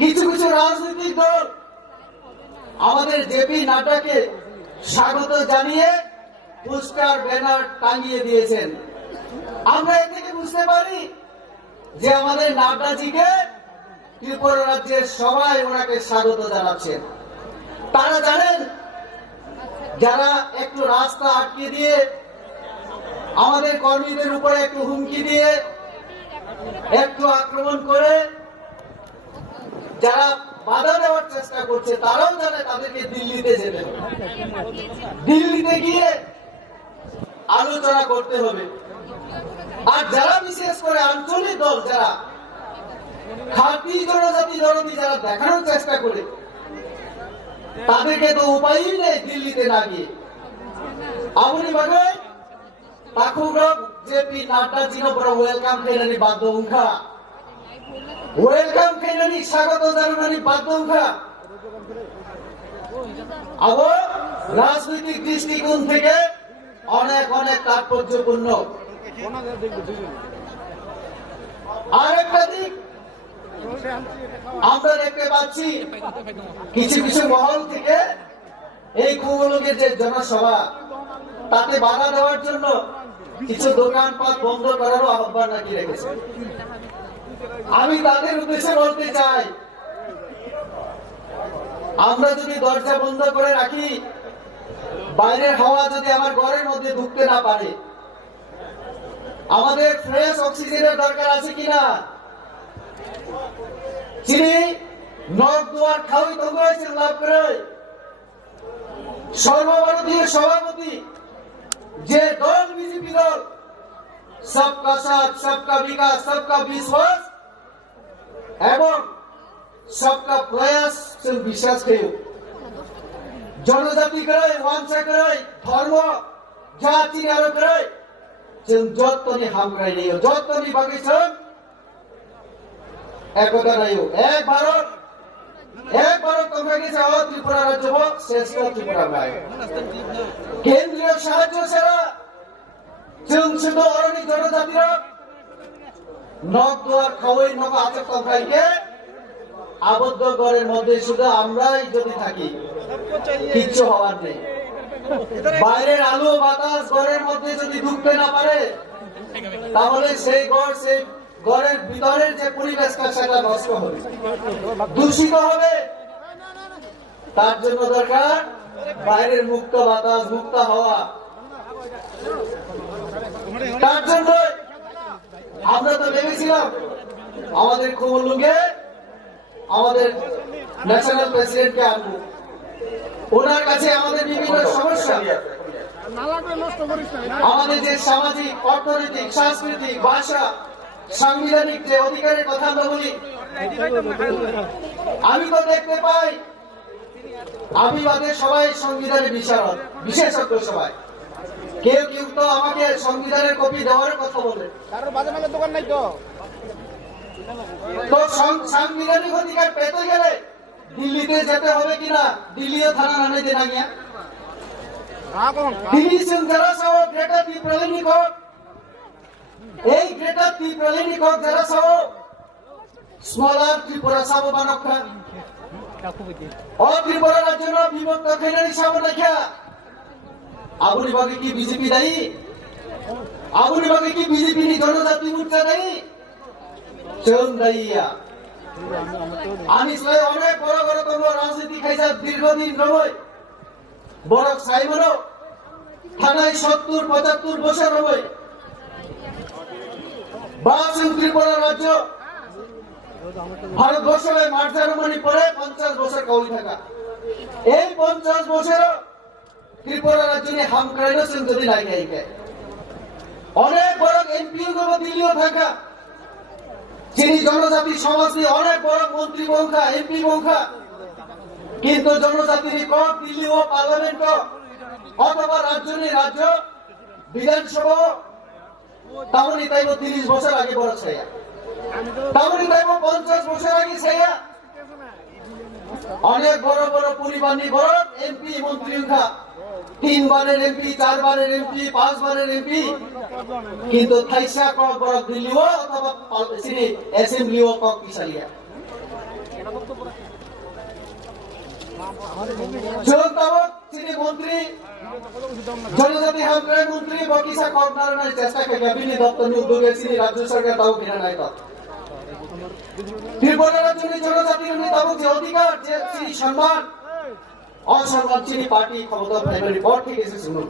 কিছু কিছু রাজনৈতিক দল আমাদের জেপি নাড্ডাকে স্বাগত জানিয়ে পোস্টার ব্যানার টাঙিয়ে দিয়েছেন। আমরা এ থেকে বুঝতে পারি যে আমাদের নাড্ডাজিকে ত্রিপুরা রাজ্যের সবাই ওনাকে স্বাগত জানাচ্ছেন। তারা জানেন যারা একটু রাস্তা আটকে দিয়ে আমাদের কর্মীদের উপরে একটু হুমকি দিয়ে একটু আক্রমণ করে যারা বাধা দেওয়ার চেষ্টা করছে, তারাও জানে তাদেরকে দিল্লিতে যেতে হবে, দিল্লিতে গিয়ে আলোচনা করতে হবে। আর যারা বিশেষ করে আঞ্চলিক দল, যারা খাঁটি জনজাতি দরদি যারা দেখানোর চেষ্টা করে, তাদেরকে তো উপায়ই নেই দিল্লিতে না গিয়ে। আমনি বাগে তাকুরক জেপি নাড্ডা জিনপরা ওয়েলকাম খেলানি বাধ্য উংখা, ওয়েলকাম খেলানি স্বাগত জানানি বাধ্য উংখা। আবো রাজনৈতিক দৃষ্টিকোণ থেকে অনেক অনেক তাৎপর্যপূর্ণ। আর একটা দিক আমরা দেখতে পাচ্ছি, কিছু কিছু মহল থেকে এই কুমলুকের যে জনসভা, তাতে বাধা দেওয়ার জন্য কিছু দোকানপাট বন্ধ করারও আহ্বান নাকি রেখেছে। আমি তাদের উদ্দেশ্যে বলতে চাই, আমরা যদি দরজা বন্ধ করে রাখি, বাইরের হাওয়া যদি আমার ঘরের মধ্যে ঢুকতে না পারে, আমাদের ফ্রেশ অক্সিজেনের দরকার আছে কিনা? চিনি নখ দুয়ার খাওয়াই তো হয়েছে লাভ করে সর্বভারতীয় সভাপতি যে দল বিজেপি দল, সবকা সাথ সবকা বিকাশ সবকা বিশ্বাস এবং সবকা প্রয়াস বিশ্বাস খেয়ে জনজাতি করে ওয়াংশা করে ধর্ম জাতি আরো করে যতনি হামরাই নেই, যতনি বাগিয়েছেন একতা নাই। এক ভারত তোমরা গেছে ত্রিপুরা রাজ্য শ্রেষ্ঠ ত্রিপুরা ভাই। কেন্দ্রীয় সাহায্য ছাড়া শুধু অরণি জনজাতিরা নখ দুয়ার খাওয়াই নখ আচর তন্ত্রাইকে আবদ্ধ ঘরের মধ্যে শুধু আমরাই যদি থাকি, কিচ্ছু হওয়ার নেই। বাইরের আলো বাতাস ঘরের মধ্যে যদি ঢুকতে না পারে, তাহলে সেই ঘরের ভিতরের যে পরিবেশটা সেটা নষ্ট হবে, দূষিত হবে। তার জন্য দরকার বাইরের মুক্ত বাতাস, মুক্ত হাওয়া। তার জন্য আমরা তো ভেবেছিলাম আমাদের কুমলুঙ্গে আমাদের ন্যাশনাল প্রেসিডেন্টকে আনবো, ওনার কাছে আমাদের বিভিন্ন সমস্যা, আমাদের যে সামাজিক, অর্থনৈতিক, সাংস্কৃতিক, ভাষা, সাংবিধানিক যে অধিকারের কথা আমরা বলি, আমি তো দেখতে পাই আমি বাদে সবাই সংবিধানের বিশারদ বিশেষজ্ঞ, সবাই কেউ কেউ তো আমাকে সংবিধানের কপি দেওয়ার কথা বলে। তো সাংবিধানিক অধিকার পেতে গেলে দিল্লিতে যেতে হবে কিনা? দিল্লিও থানা নানাইতে না গিয়া দিল্লি যারা সহ গ্রেটার ত্রিপুরালিনী কোর্ট, এই গ্রেটার ত্রিপুরালিনী কোর্ট যারা সহ স্মলার ত্রিপুরা সাব বানক্ষা ও ত্রিপুরা রাজ্য বিভক্ত খেলানি সাব দেখা আবুনি বাগে কি বিজেপি দায়ী? আবুনি বাগে কি বিজেপি জনজাতি মোর্চা দায়ী? চল দাইয়া আমি অনেক বড় বড় তোমরা রাজনীতি খাইছা দীর্ঘদিন নয়, বড় সাইমনো থানায় 70-75 বছর হবে। বাসিং ত্রিপুরা রাজ্য ভারতবর্ষের মার্জারমানি পরে 50 বছর কৌলি থাকা, এই 50 বছর ত্রিপুরা রাজ্য নিয়ে হাম করাইছেন যদি লাগে। অনেক বড় এমপি দিল্লিও থাকা, যিনি জনজাতি সমাজ নিয়ে অনেক বড় মন্ত্রী বংশা, এমপি বংশা, কিন্তু জনজাতির কোর্ট দিল্লি ও পার্লামেন্ট অথবা রাজ্য বিধানসভা তাহলে তাইব 30 বছর আগে বড় ছাইয়া, তাহলে তাইব 50 বছর আগে ছাইয়া। অনেক বড় বড় পরিবার নিয়ে বড় এমপি মন্ত্রী 3 বারের এমপি, 4 বারের এমপি, 5 বারের এমপি, কিন্তু থাইসা কক বড় দিল্লিও অথবা অ্যাসেম্বলিও কক পিছালিয়া। চলতাবক তিনি মন্ত্রী জনজাতি হামক্রাই মন্ত্রী বকিসা কর্নারনের চেষ্টা খেলে বিনি দপ্তর উদ্যোগে তিনি রাজ্য সরকার তাও কিনা নাই তো ত্রিপুরা রাজ্যের জনজাতির তাবক যে অধিকার যে তিনি সম্মান অসম্মান তিনি পার্টি ক্ষমতা প্রাইমারি পর থেকে এসে শুনুন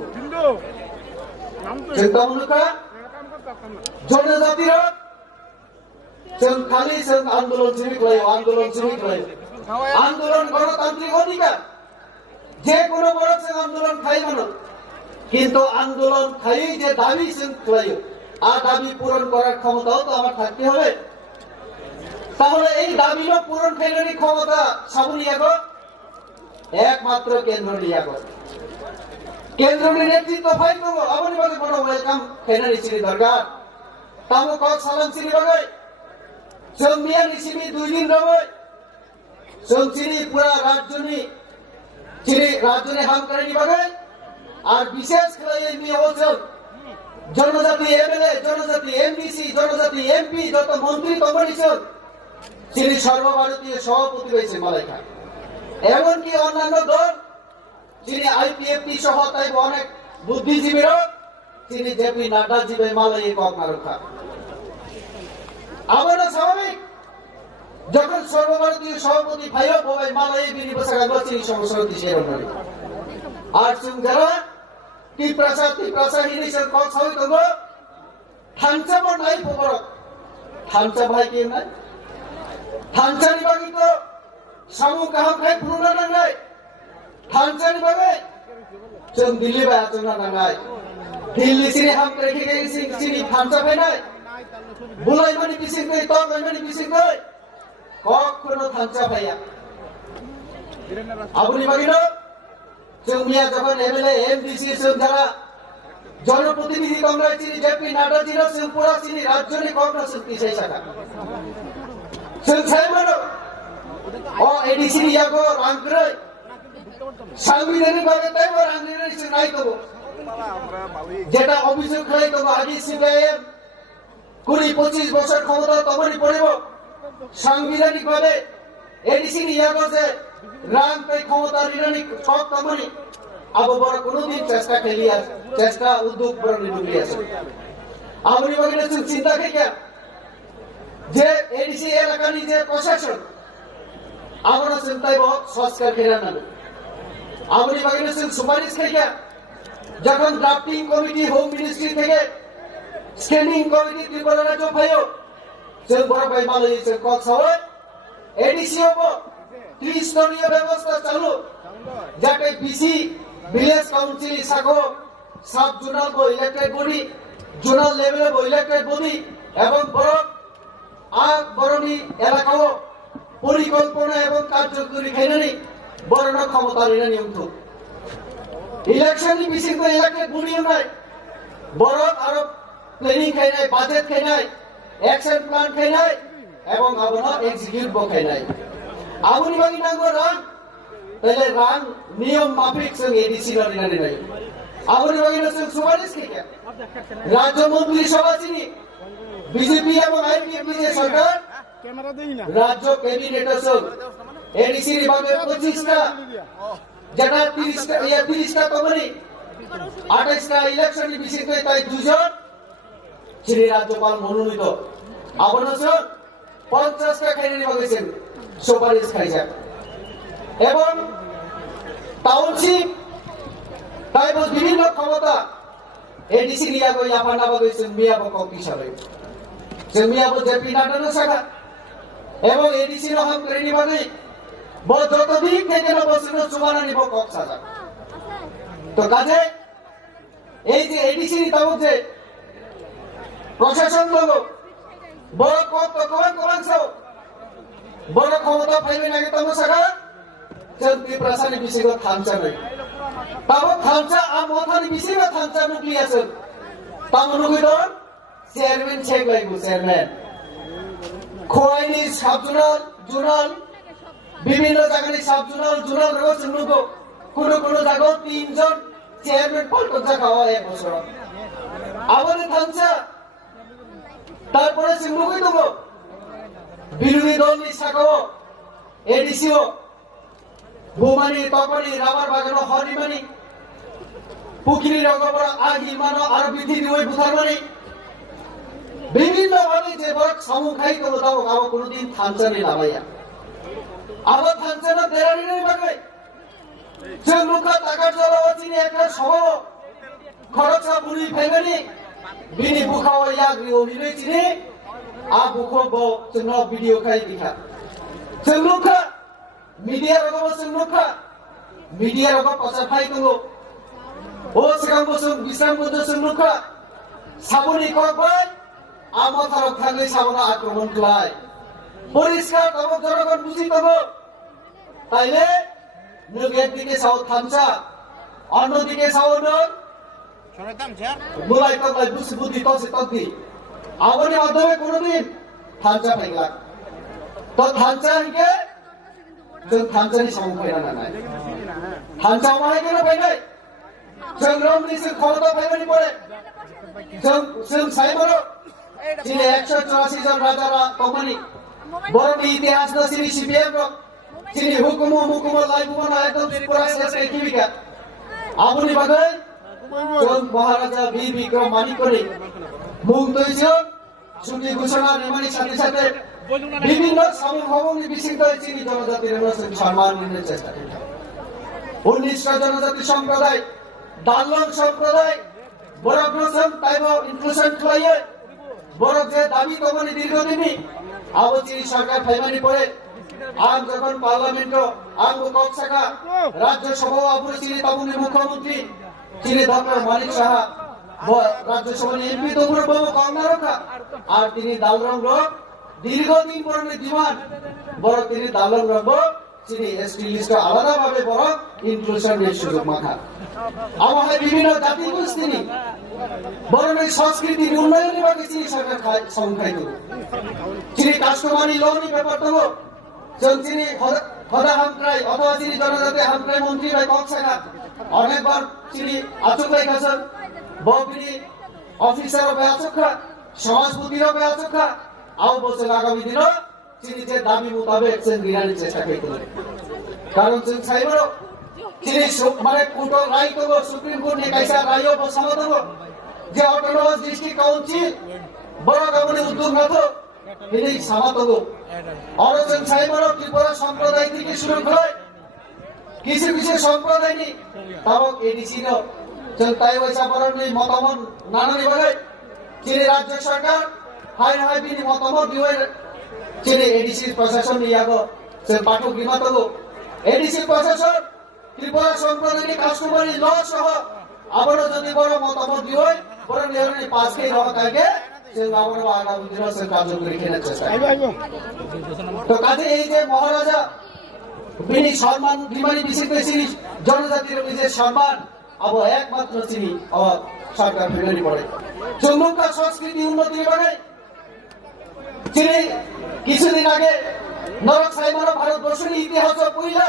চিন্তা মনুকা জনজাতিরা খালি আন্দোলন শ্রমিক আন্দোলন গণতান্ত্রিক অধিকার যে কোনো বড় আন্দোলন খাই মানুষ কিন্তু আন্দোলন খাই যে দাবি আর দাবি পূরণ করার ক্ষমতাও তো আমার থাকতে হবে তাহলে এই দাবিও পূরণ খাইলেনি ক্ষমতা সাবুলিয়াগ একমাত্র কেন্দ্র নিয়াগ কেন্দ্র নেতৃত্ব ফাইল করবো আপনি বাগে বড় ওয়েলকাম খাইনারি চিনি দরকার তামো কক সালাম চিনি বাগে जों मिया निसिमी 2 दिन रबो जों चिनी पूरा राज्यनि हामक्राइनि बागै और विशेष करे मिया ओजन जनजाति एमएलए जनजाति एमडीसी जनजाति एमपी যত মন্ত্রী তমনিছন চিনি সর্বভারতীয় সভাপতি হয়েছে মালাইকা এমনকি অন্যান্য দল চিনি আইপিএফটি সহ তাই অনেক বুদ্ধিজীবীরা চিনি জেপি নাড্ডা জিবে মালাই কক না রক্ষা আমাদের স্বাভাবিক যখন সর্বভারতীয় সভাপতি ভাইও বাবাই মালাই বিনি বসাগা গছি সমস্যা দিছে রমণী আর তুমি যারা কি প্রসাদ হিরিসের কক সই তঙ্গ থানচা বড় নাই পবর থানচা ভাই কি না থানচানি বাকি তো সামু কাহাম খাই পুরুনা নাই থানচানি বাগে जों दिल्ली बा जोंना नांगाय दिल्ली सिरि हाम রেখে গেছি সিনি থানচা ভাই নাই বুলাই মানি পিছিং কই তো মানি পিছিং কই কখনো থানচা ভাইয়া আপনি বাগিনো जों मिया যখন এমএলএ এমডিসি जों যারা জনপ্রতিনিধি কংগ্রেস চিনি জেপি নাড্ডা জিরো जों পুরা চিনি রাজ্যনি কংগ্রেস শক্তি সেই শাখা जों ছাইমানো ও এডিসি ইয়াগো রাংগ্রই সাংবিধানিক ভাবে তাই ও রাংগ্রই সে নাই কবো যেটা অভিযোগ খাই কবো আগে সিপিআইএম 20-25 বছর ক্ষমতা তমনি পড়িব সাংবিধানিক ভাবে এডিসি ইয়াগো যে রাং তাই ক্ষমতা রিরানি সব তমনি আবো বড় কোনদিন চেষ্টা উদ্যোগ বড় নিডুলি আছে আমরি বাগিনে চিন্তা খেকিয়া যে এডিসি এলাকানি যে প্রশাসন আমরা চিন্তায় সংস্কার খেলা না আমরি বাগিনে সুপারিশ খেকিয়া যখন ড্রাফটিং কমিটি হোম মিনিস্ট্রি থেকে স্ক্যানিং কমিটি ত্রিপুরা রাজ্য ভাইও जों বড় ভাই মালয় जों কথা হয় এডিসি হবো ত্রিস্তরীয় ব্যবস্থা চালু যাতে বিসি ভিলেজ কাউন্সিল সাগো সাব জোনাল বো ইলেক্টেড বডি জোনাল লেভেলে বো ইলেক্টেড বডি এবং বরণী এলাকাও পরিকল্পনা এবং কার্যকরী খাইনানি বরণ ক্ষমতা রিনানি উঠু ইলেকশন বিসি কো ইলেক্টেড বডি নাই বড় আরো প্ল্যানিং খাইনাই বাজেট খাইনাই অ্যাকশন প্ল্যান খাইনাই এবং আবনা এক্সিকিউট বো খাইনাই আবনি বাগি নাঙ্গো রাং তাহলে রাং নিয়ম মাফিক जों এডিসি রিনানি নাই আবনি বাগি না जों সুপারিশ খেকে রাজ্য মন্ত্রী সভা চিনি বিজেপি এবং আইপিএফটি যে সরকার রাজ্য ক্যাবিনেট আছে এডিসি বিভাগে 25টা যেটা 30টা কমনি 28টা ইলেকশন বিশেষ করে তাই দুজন শ্রী রাজ্যপাল মনোনীত আবনস 50টা খাইনি বাগেছেন সুপারিশ খাইছে এবং টাউনশিপ তাই বিভিন্ন ক্ষমতা এডিসি নিয়া গই আপানা বাগেছেন মিয়া বকক হিসাবে जों मियाबो जेपी नाड্ডা শাখা এবং এডিসি রহম করেনি বাগে যত দিক থেকে বসে সুবানা নিব কক শাখা তো কাজে এই যে এডিসি তাবক যে প্রশাসন লোক বড় কক তো কমাংস বড় ক্ষমতা পাইবে নাকি তম শাখা जों ত্রিপুরাসানি বিশেষ থানচা নাই তাবক থানচা আর মথানি বিশেষ থানচা নুক্লিয়াছে তামনুগুই দন চেয়ারম্যান চেক লাগবে চেয়ারম্যান খোয়াইনি সাব জোনাল বিভিন্ন জায়গায় সাব জোনাল রয়েছে লোক কোন জায়গায় 3 জন চেয়ারম্যান পাল্টন জায়গা এক বছর আমাদের থানচা তারপরে সিংহকই দেব বিরোধী দল নি শাখাও এডিসিও বুমানি তপনি রাবার বাগানো হরিমানি পুকুরি রগবর আগি মানো আর বিধি ওই বুথারমানি বিভিন্ন ভাবে যে বড় সমুখাই তো দাও গাও কোনদিন থানচানি লাগাইয়া আবার থানচানা দেরানি নাই বাগাই যে লুকা টাকার জলাওয়াচিনি একটা সব খরচা বুড়ি ফেগানি বিনি বুখাও ইয়াগ্রি অভিনয় চিনি আ বুখো ব চুন ভিডিও খাই দিখা চুনুখা মিডিয়া রগব চুনুখা মিডিয়া রগব পচাফাই তো ও সেকাম বসুন বিশ্রাম বন্ধু চুনুখা সাবনি কবাই আমথার থাকলে সাবনা আক্রমণ খায় পরিষ্কার তব জনগণ বুঝি তব তাইলে নগের দিকে সাউ থামচা অন্যদিকে সাউ নন mulai tak lagi busi tosi tosi. Awal ni ada me kono din thanca pegla. To thanca hingga, jeng thanca ni sampai mana nai. Thanca mana kena pegai. Jeng rom ni sih kalau tu pegai ni boleh. Jeng saya baru. Sini 184 জন রাজারা কমানি বড় ইতিহাস না সিনি CPM ro sini hukum lai bumana ekdom pura শেষ কিবিকা আপনি বাগাই জন মহারাজা বীর বিক্রম মানিক করে মুখ তৈজন ছুটি ঘোষণা নির্মাণের সাথে সাথে বিভিন্ন সমভবনী বিশিষ্ট চিনি জনজাতির সম্মান নির্ণয়ের চেষ্টা 19টা জনজাতি সম্প্রদায় দাল্লং সম্প্রদায় বড় প্রথম তাইব ইনক্লুশন খাইয়ে বড় যে দাবি কমনি দীর্ঘদিনই আবচি সরকার ফাইমানি পড়ে আম যখন পার্লামেন্ট আম কক্সকা রাজ্য সভা অপরিচিত তবুনি মুখ্যমন্ত্রী তিনি ডক্টর মানিক সাহা রাজ্যসভা এমপি তবুর বাবু কর্ণারকা আর তিনি দালরং রোগ দীর্ঘদিন পরে দিমান বড় তিনি দালরং রোগ তিনি এসটি লিস্ট আলাদা ভাবে বড় ইনক্লুশন এর সুযোগ মাখা আমাদের বিভিন্ন জাতি গোষ্ঠী বড় সংস্কৃতি উন্নয়নের বাকি তিনি সরকার সংখ্যায় তিনি কাস্টমারি লোনই ব্যাপার তো তিনি খদা হামক্রাই অথবা তিনি জনজাতি হামক্রাই মন্ত্রী ভাই কক্সকা অনেকবার তিনি আচুকাই কাছেন বগরি অফিসার হবে আচুকা সমাজপতি হবে আচুকা আও বছর আগামী দিনও তিনি যে দাবি মোতাবেক নিরানির চেষ্টা করতে কারণ তিনি চাইবো তিনি মানে কোর্ট রায় তো সুপ্রিম কোর্ট নে কাইসা রায়ও বসামত যে অটোনমাস ডিস্ট্রিক্ট কাউন্সিল বড় গামনে উদ্যোগ নাতো তিনি সামাত অরজন চাইবো ত্রিপুরা সম্প্রদায় থেকে শুরু করে কিছু কিছু সম্প্রদায় নি তাবক এডিসি নো তাই ওইসা পরনি মতামত নানানি বলে তিনি রাজ্য সরকার হাই হাই বিনি মতামত দিয়ে তিনি এডিসি প্রশাসন নিয়াগো সে পাঠক বিমাতগো এডিসি প্রশাসন ত্রিপুরা সম্প্রদায় নি কাস্টমারি ল সহ আবার যদি বড় মতামত দিয়ে বড় নিয়মে পাস কে রহ কাকে সে আবার আগামী দিনে সে কার্যকরী কেনার চেষ্টা তো কাজে এই যে মহারাজা বিনি সম্মান বিমানী বিশেষ চিনি জনজাতির নিজের সম্মান আব একমাত্র চিনি সরকার ফেরানি পড়ে চৌমুখা সংস্কৃতি উন্নতি বাড়ে চিনি কিছুদিন আগে নরক সাইমানো ভারতবর্ষের ইতিহাস পড়িলা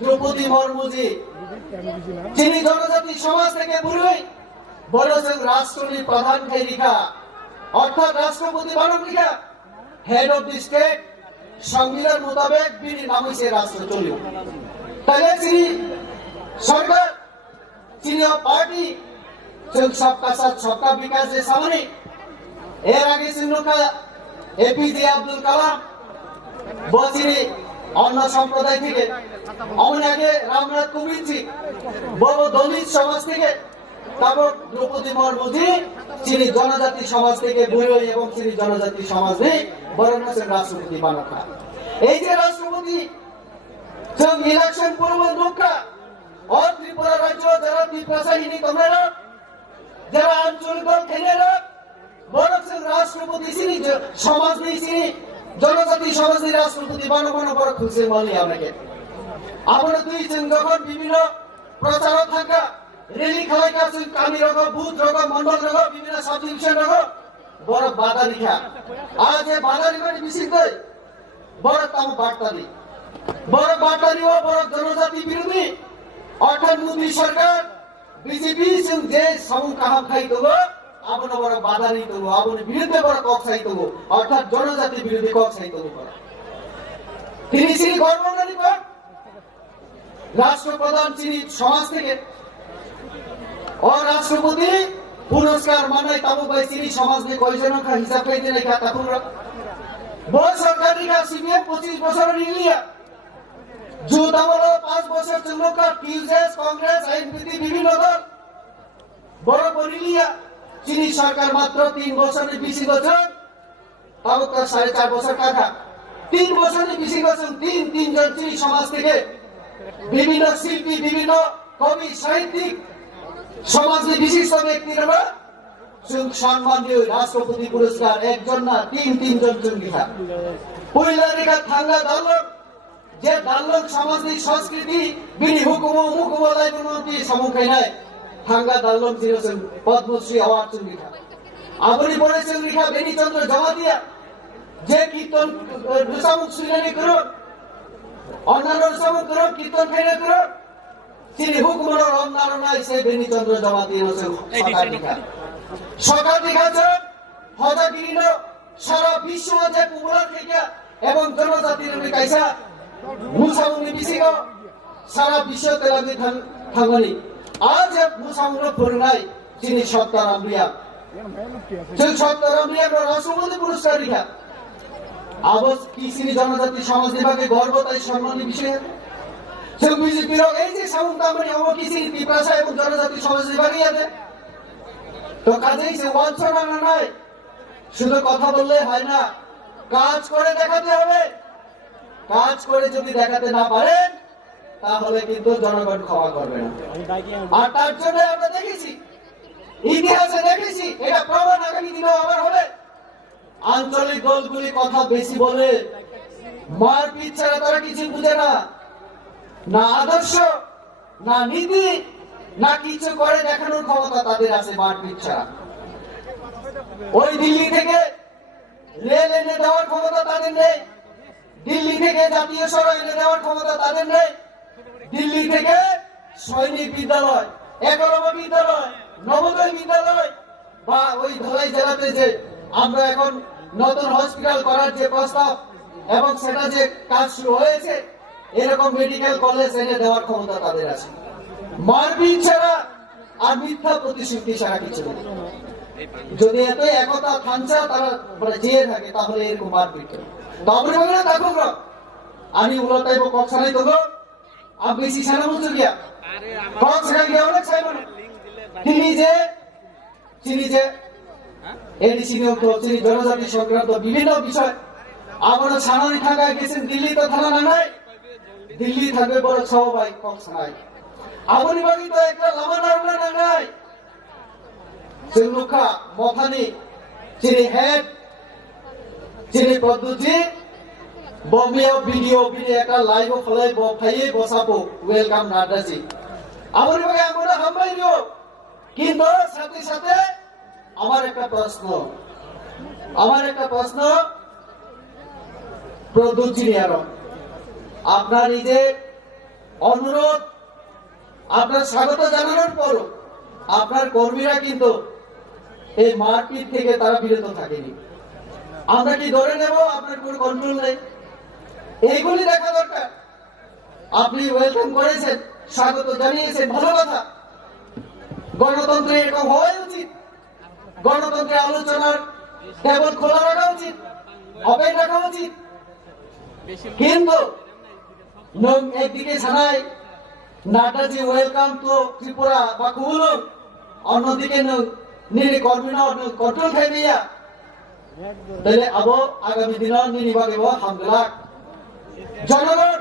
দ্রৌপদী মুর্মুজি চিনি জনজাতি সমাজ থেকে বুড়ি বলেছেন রাষ্ট্রনীতি প্রধান খাইরিকা অর্থাৎ রাষ্ট্রপতি বানরিকা হেড অফ দি স্টেট সংবিধান মোতাবেক বিনি নামে সে রাষ্ট্র চলিও তাহলে তিনি সরকার তিনি পার্টি সবকা সাথ সবকা বিকাশের সামনে এর আগে সিন্ধুকা এপিজে আব্দুল কালাম বচিনি অন্য সম্প্রদায় থেকে অমন আগে রামনাথ কোবিন্দ বড় দলিত সমাজ থেকে তারপর দ্রৌপদী মুর্মুজি তিনি জনজাতি সমাজ থেকে বুড়ি এবং তিনি জনজাতি সমাজ নেই বরং রাষ্ট্রপতি বানাকা এই যে রাষ্ট্রপতি ইলেকশন পূর্ব লোকরা ত্রিপুরা রাজ্য যারা ত্রিপ্রাসাহীনী তোমরা যারা আঞ্চলিক দল খেলেরা বরং রাষ্ট্রপতি তিনি সমাজ নেই তিনি জনজাতি সমাজ নেই রাষ্ট্রপতি বানানো বড় খুশি বলি আপনাকে আমরা দুই যখন বিভিন্ন প্রচার থাকা রেলি খেলায় কাছে কামি রোগ ভূত রোগ মন্ডল রোগ বিভিন্ন সাব ডিভিশন রোগ বড় বাধা লিখা আজ এই বাধা লিখার বিশেষ বড় তাম বার্তা দি বড় বার্তা দিব বড় জনজাতি বিরোধী অর্থাৎ মোদী সরকার বিজেপি যে সমুখ কাহাম খাই দেবো আপন বড় বাধা নিয়ে দেবো আপন বিরুদ্ধে বড় কক চাই দেবো অর্থাৎ জনজাতি বিরোধী কক চাই দেবো তিনি ছিলেন গভর্নমেন্ট রাষ্ট্রপ্রধান ছিলেন সমাজ থেকে ও রাষ্ট্রপতি পুরস্কার মানে তাবু ভাই ছিলেন সমাজ নিয়ে কয়জন হিসাব পাইতে রেখা তখন বড় সরকারি সিপিএম 25 বছর নিলিয়া জুত আমল 5 বছর চলুকা টিউজেস কংগ্রেস আইনবিধি বিভিন্ন দল বড় বলিলিয়া চিনি সরকার মাত্র 3 বছরের বেশি বছর তাও তো 4.5 বছর কাকা 3 বছরের বেশি বছর তিনজন চিনি সমাজ থেকে বিভিন্ন শিল্পী বিভিন্ন কবি সাহিত্যিক সমাজের বিশিষ্ট ব্যক্তিরা সম্মানীয় রাষ্ট্রপতি পুরস্কার একজন না তিনজন চন্ডিকা পৈলারিকা থাঙ্গা দালক যে দালক সামাজিক সংস্কৃতি বিনি হুকুম মুকুমলাই মন্ত্রী সম্মুখে নাই থাঙ্গা দালক দিয়েছেন পদ্মশ্রী অ্যাওয়ার্ড চন্ডিকা আপনি পড়েছেন লেখা বেনিচন্দ্র জমাতিয়া যে কীর্তন রুসামুখ সুইলানি করুন অন্যান্য রুসামুখ করুন কীর্তন ফেরে করুন তিনি হুকুমের অন্যান্য নাই সে বেনিচন্দ্র জমাতিয়া সকাল দেখাচ্ছেন হজাগিরিল সারা বিশ্ব যে পুবলা থেকে এবং জনজাতির কাইসা মুসামুনি বিসিগ সারা বিশ্ব তেলাবি থাঙ্গনি আজ মুসামুন ফোরনাই তিনি সত্তারাম রিয়া সেই সত্তারাম রিয়া রাষ্ট্রপতি পুরস্কার রিয়া আবস কি তিনি জনজাতি সমাজ বিভাগে গর্ব তাই সম্মানী বিষয় সেই বিজেপির এই যে সামন্তামনি অব কি তিনি ত্রিপ্রাসা এবং জনজাতি সমাজ বিভাগে আছে তো কাজেই সে ওয়াঞ্ছনা নাই শুধু কথা বললে হয় না কাজ করে দেখাতে হবে কাজ করে যদি দেখাতে না পারেন তাহলে কিন্তু জনগণ ক্ষমা করবে না আর তার জন্য আমরা দেখেছি ইতিহাসে দেখেছি এটা প্রমাণ আগামী দিনেও আবার হবে আঞ্চলিক দলগুলি কথা বেশি বলে মারপিট ছাড়া তারা কিছু বুঝে না না আদর্শ না নীতি না কিছু করে দেখানোর ক্ষমতা তাদের আছে মারপিট ছাড়া ওই দিল্লি থেকে রেল এনে দেওয়ার ক্ষমতা তাদের নেই দিল্লি থেকে জাতীয় সড়ক এনে দেওয়ার ক্ষমতা তাদের নেই দিল্লি থেকে সৈনিক বিদ্যালয় একলব্য বিদ্যালয় নবোদয় বিদ্যালয় বা ওই ধলাই জেলাতে যে আমরা এখন নতুন হসপিটাল করার যে প্রস্তাব এবং সেটা যে কাজ শুরু হয়েছে এরকম মেডিকেল কলেজ এনে দেওয়ার ক্ষমতা তাদের আছে মারপিট ছাড়া আর মিথ্যা প্রতিশ্রুতি ছাড়া কিছু নেই যদি এত একতা থানচা তারা চেয়ে থাকে তাহলে এরকম মারপিট তারপরে বলে দেখো আমি উলতাই কক্সানাই তো আর বেশি ছাড়া বলছো গিয়া কক্সানাই গিয়া অনেক চাইব না তিনি যে এডিসি তিনি জনজাতি সংক্রান্ত বিভিন্ন বিষয় আমরা ছানানি থাকায় গেছেন দিল্লি তো থানা না নাই দিল্লি থাকবে বড় সবাই কক্সানাই আপনি বাকি তো একটা লামানার না নাই সেলুখা মথানি চিনি হেড চিনি পদ্ধতি বমিয়া ভিডিও একটা লাইভ ফলাই বফাইয়ে বসাবো ওয়েলকাম নাড্ডাজি আপনি বাকি আমরা হামবাই দিও কিন্তু সাথে সাথে আমার একটা প্রশ্ন প্রদ্যুৎ আপনার এই যে অনুরোধ আপনার স্বাগত জানানোর পরও আপনার কর্মীরা কিন্তু এই মারপিট থেকে তারা বিরত থাকেনি আমরা কি ধরে নেব আপনার কোনো কন্ট্রোল নেই এইগুলি দেখা দরকার আপনি ওয়েলকাম করেছেন স্বাগত জানিয়েছেন ভালো কথা গণতন্ত্রে এরকম হওয়াই উচিত গণতন্ত্রের আলোচনার টেবল খোলা রাখা উচিত ওপেন রাখা উচিত কিন্তু একদিকে ছাড়াই নাড্ডাজি ওয়েলকাম টু ত্রিপুরা বা কুলুম অন্যদিকে নিরি কর্মী কন্ট্রোল খাই দিয়া তাহলে আবো আগামী দিন নির্বাগ হামলা জনগণ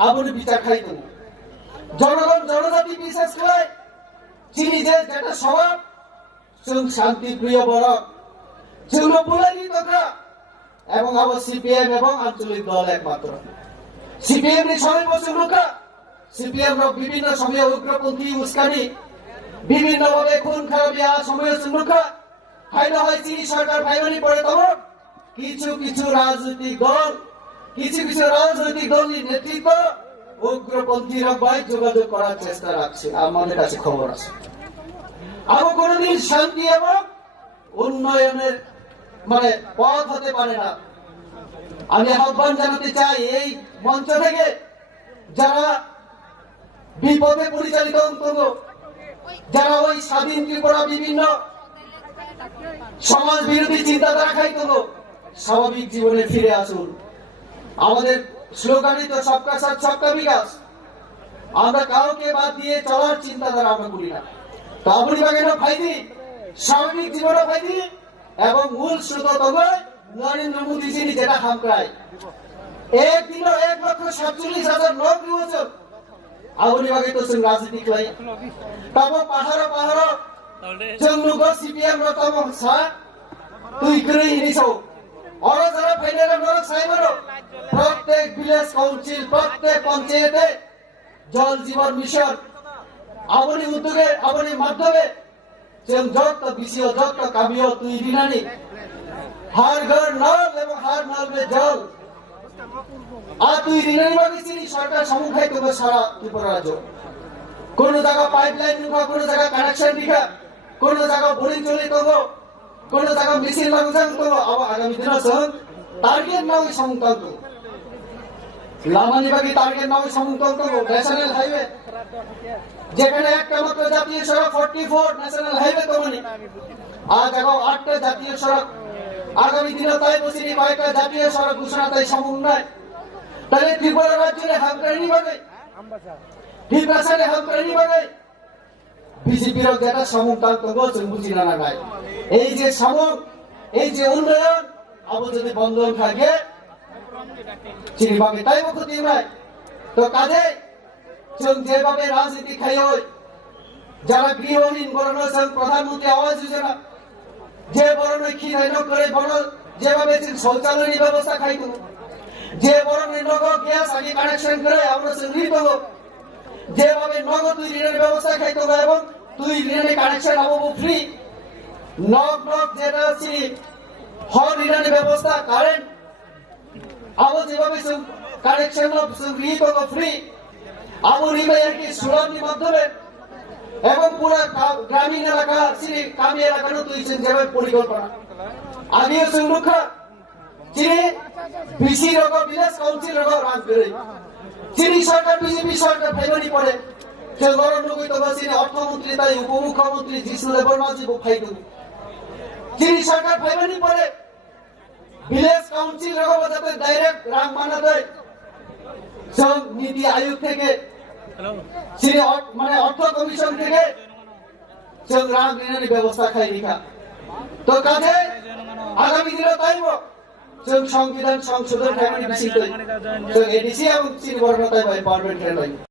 আপনি বিচার খাইত জনগণ জনজাতি বিশেষ করে চিনি যে যেটা স্বভাব শান্তি প্রিয় বড় সেগুলো বলে দিই তথা এবং আবার সিপিএম এবং আঞ্চলিক দল একমাত্র সিপিএম এর সবাই বসে লোকা সিপিএম বিভিন্ন সময় উগ্রপন্থী উস্কানি বিভিন্ন ভাবে খুন খারাপিয়া সময় লোকা ফাইনা হয় চিনি সরকার ফাইনালি পড়ে তখন কিছু রাজনৈতিক দল নেতৃত্ব উগ্রপন্থীরা ভাই যোগাযোগ করার চেষ্টা রাখছে আমাদের কাছে খবর আছে আরো কোনদিন শান্তি এবং উন্নয়নের পথ হতে পারে না আমি আহ্বান জানাতে চাই এই মঞ্চ থেকে যারা বিপদে পরিচালিত অন্তত যারা ওই স্বাধীন ত্রিপুরা বিভিন্ন সমাজ বিরোধী চিন্তাধারা খাইত স্বাভাবিক জীবনে ফিরে আসুন। আমাদের স্লোগানই তো সবকা সাথ সবকা বিকাশ। আমরা কাউকে বাদ দিয়ে চলার চিন্তাধারা আমরা করি না। তো আপনি বাগেন ফাইদি স্বাভাবিক জীবনে ফাইদি এবং মূল স্রোত তবে নরেন্দ্র মোদী যিনি যেটা হামকায় একদিনও 1,47,000 লোক নির্বাচন আপনি বাগে তো রাজনীতি লাই তব পাহাড় পাহাড় जोंनुग सीपीएम रतम सा तुई करी हिनिसौ और जरा फाइनल नरक साइमरो प्रत्येक विलेज काउंसिल प्रत्येक पंचायते जल जीवन मिशन अपनी उद्योगे अपनी माध्यमे जों जत विषय जत कामियो तुई दिनानि हर घर नल एवं हर नल में जल आ तुई दिनानि बाकी सिनी सरकार सम्मुखाय तो सारा त्रिपुरा राज्य कोनो जगह पाइपलाइन नुखा कोनो जगह कनेक्शन दिखा কোনো জায়গা বোরিং চলে তবো কোনো জায়গা মেশিন লাগান তবো আবার আগামী দিন টার্গেট নাও সমতন্ত লামানি বাকি টার্গেট নাও সমতন্ত ন্যাশনাল হাইওয়ে যেখানে একটা মাত্র জাতীয় সড়ক 44 ন্যাশনাল হাইওয়ে তমনি আজ আগাও 8টা জাতীয় সড়ক আগামী দিনে তাই বসিনি কয়েকটা জাতীয় সড়ক ঘোষণা তাই সমন্বয় তাহলে ত্রিপুরা রাজ্যে হামকানি বাগে ত্রিপুরাসালে হামকানি বাগে বিজেপির যেটা সমকান্ত বলছেন বুঝি না লাগায় এই যে এই যে উন্নয়ন আবার যদি বন্ধন থাকে চিনিবাগে তাই ক্ষতি নাই তো কাজে जों যেভাবে রাজনীতি খাই যারা গৃহহীন বরণ প্রধানমন্ত্রী আবাস যোজনা যে বরণ খিরাই করে বড় যেভাবে শৌচালয়ের ব্যবস্থা খাই যে বরণ নগদ গ্যাস আগে কানেকশন করে আমরা সংগৃহীত যেভাবে নগদ ঋণের ব্যবস্থা খাইতে হবে এবং তুই ঋণের কানেকশন হবো ফ্রি নগ যেটা আছে হর ঋণের ব্যবস্থা কারেন্ট আবার যেভাবে কানেকশন সংগৃহীত ফ্রি আবার ঋণের সুলভের মাধ্যমে এবং পুরো গ্রামীণ এলাকা কামি এলাকারও তুই যেভাবে পরিকল্পনা আগেও সংরক্ষা চিনি বিসি রোগ ভিলেজ কাউন্সিল রোগ রাজ করে চিনি সরকার বিজেপি সরকার ফেমানি পড়ে যে নরেন্দ্র মোদী অর্থমন্ত্রী তাই উপমুখ্যমন্ত্রী জিষ্ণু দেববর্মাজি বুফাই দেব চিনি সরকার ফেমানি পড়ে ভিলেজ কাউন্সিল রোগ যাতে ডাইরেক্ট রাং মানা দেয় সব নীতি আয়োগ থেকে চিনি মানে অর্থ কমিশন থেকে সব রাং ঋণের ব্যবস্থা খাই রেখা তো কাজে আগামী দিনে তাইব जों संविधान संशोधन खालामनायनि बिसिङै जों एडिसि এবং চিনি বর্ণতায় পারবেন